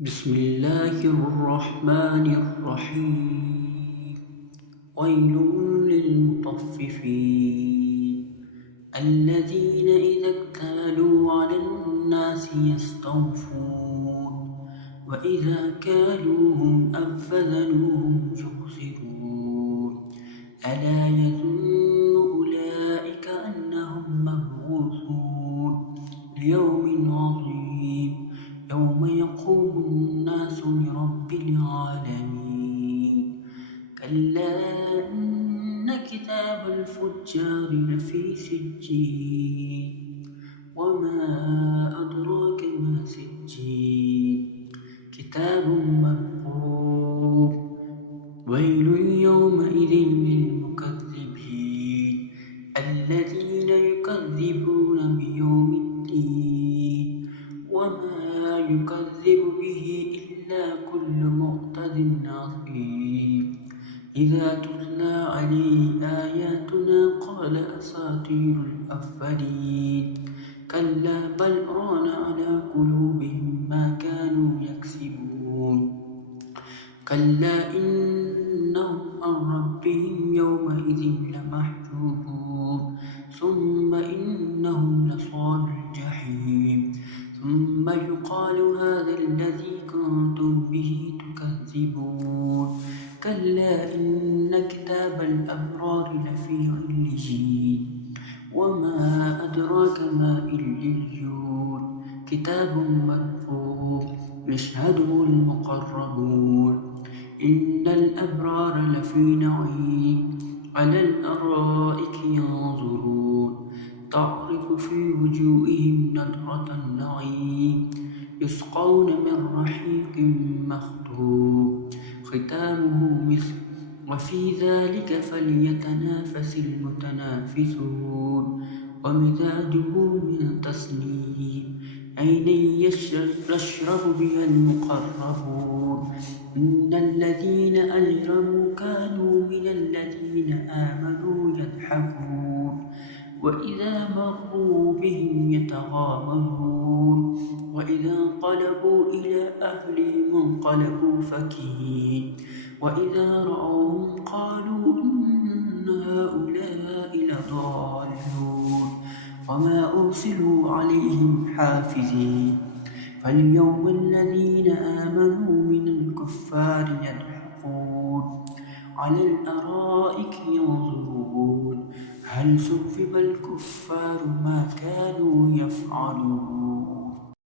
بسم الله الرحمن الرحيم. ويل للمطففين الذين إذا اكتالوا على الناس يستوفون وإذا كالوهم أو وزنوهم يخسرون. ألا يظن أولئك أنهم مبعوثون ليوم عظيم يوم يقوم الناس لرب العالمين. كلا إن كتاب الفجار لفي سجين وما أدراك ما سجين كتاب مرقوم. ويل يومئذ للمكذبين الذين يكذبون بيوم الدين وما يكذب به إلا كل معتد عظيم. إذا تتلى عليه آياتنا قال أساطير الأولين. كلا بل ران على قلوبهم ما كانوا يكسبون. كلا إنهم عن ربهم يومئذ لمحجوبون. ثم إنهم لصال الجحيم. ثم يقال هذا الذي كنتم به تكذبون. كلا إن كتاب الأبرار لفي عليين وما أدراك ما عليون كتاب مرقوم يشهده المقربون. إن الأبرار لفي نعيم على الأرائك ينظرون تعرف في وجوههم نضرة النعيم يسقون من رحيق مختوم ختامه مسك وفي ذلك فليتنافس المتنافسون. ومزاجه من تسنيم عينا يشرب بها المقربون. إن الذين أجرموا كانوا من الذين آمنوا يضحكون وإذا مروا بهم يتغامزون وإذا انقلبوا إلى أهلهم انقلبوا فكهين وإذا رأوهم قالوا إن هؤلاء لضالون وما أرسلوا عليهم حافظين. فاليوم الذين آمنوا من الكفار يضحكون على الأرائك ينظرون هل ثوب الكفار ما كانوا يفعلون.